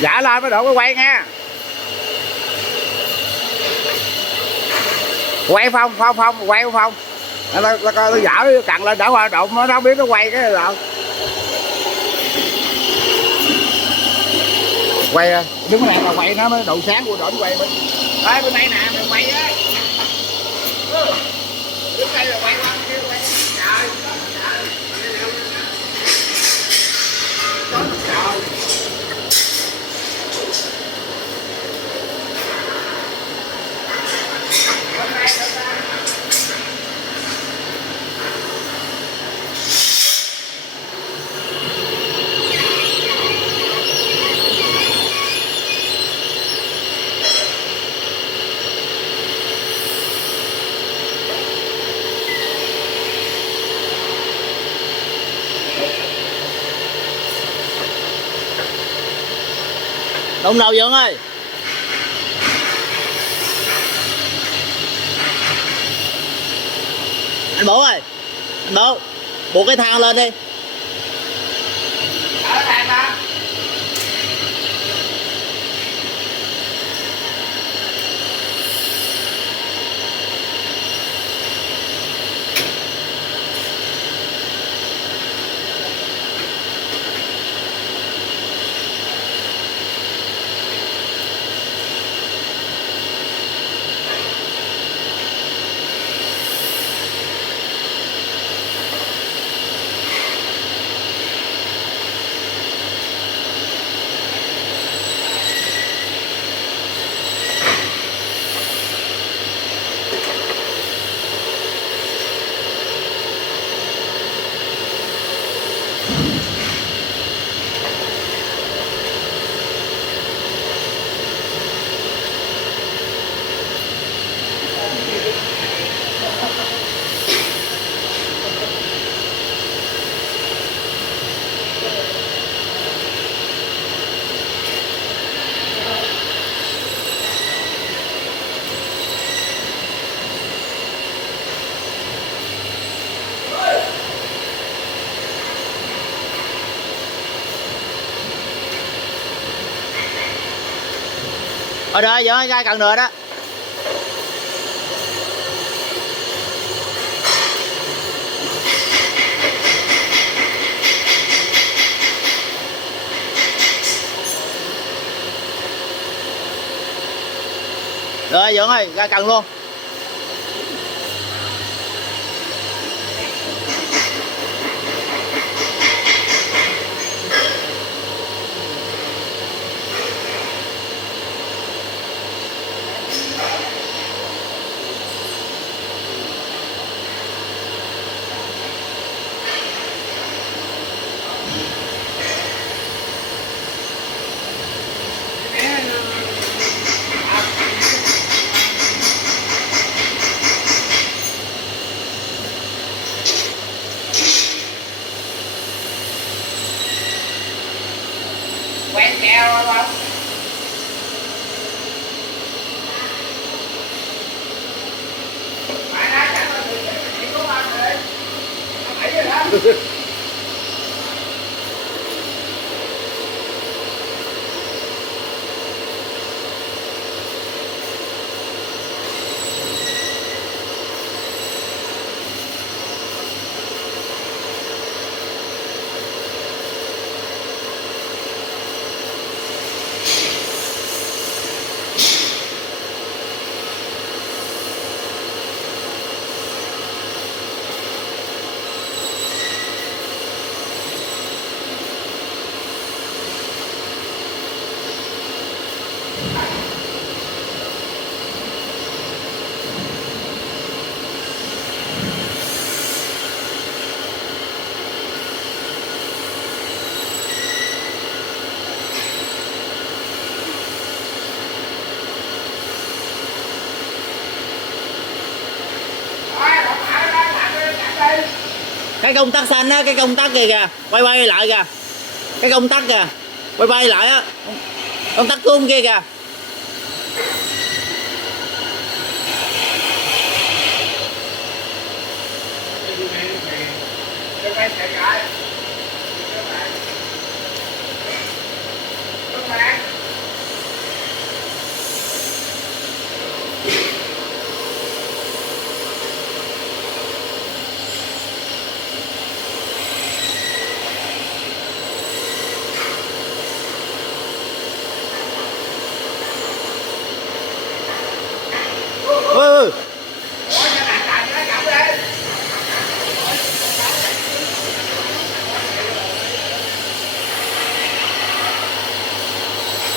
Dạ lên mới độ cái quay nha. Quay phong quay phong. Nó coi tôi dở cặn lên đỡ qua đụng nó biết nó quay cái rồi. Quay đứng cái này mà quay nó mới độ sáng của đổ quay bên. Ê bên đây nè mày quay á. Đứng đây là quay qua kia quay. Trời. Trời. Đụng đầu Dượng ơi. Anh Bố ơi. Anh Bố, buộc cái thang lên đi. Ở thang đó. Rồi rồi giờ ra cần nữa đó. Rồi Dượng ơi ra cần luôn. Quẹt keo không? Phải nói chắc là chị của anh rồi. Không phải rồi đó. Cái công tắc xanh á, cái công tắc kìa kìa, quay lại kìa. Cái công tắc kìa, quay lại á. Công tắc cung kia kìa. Cái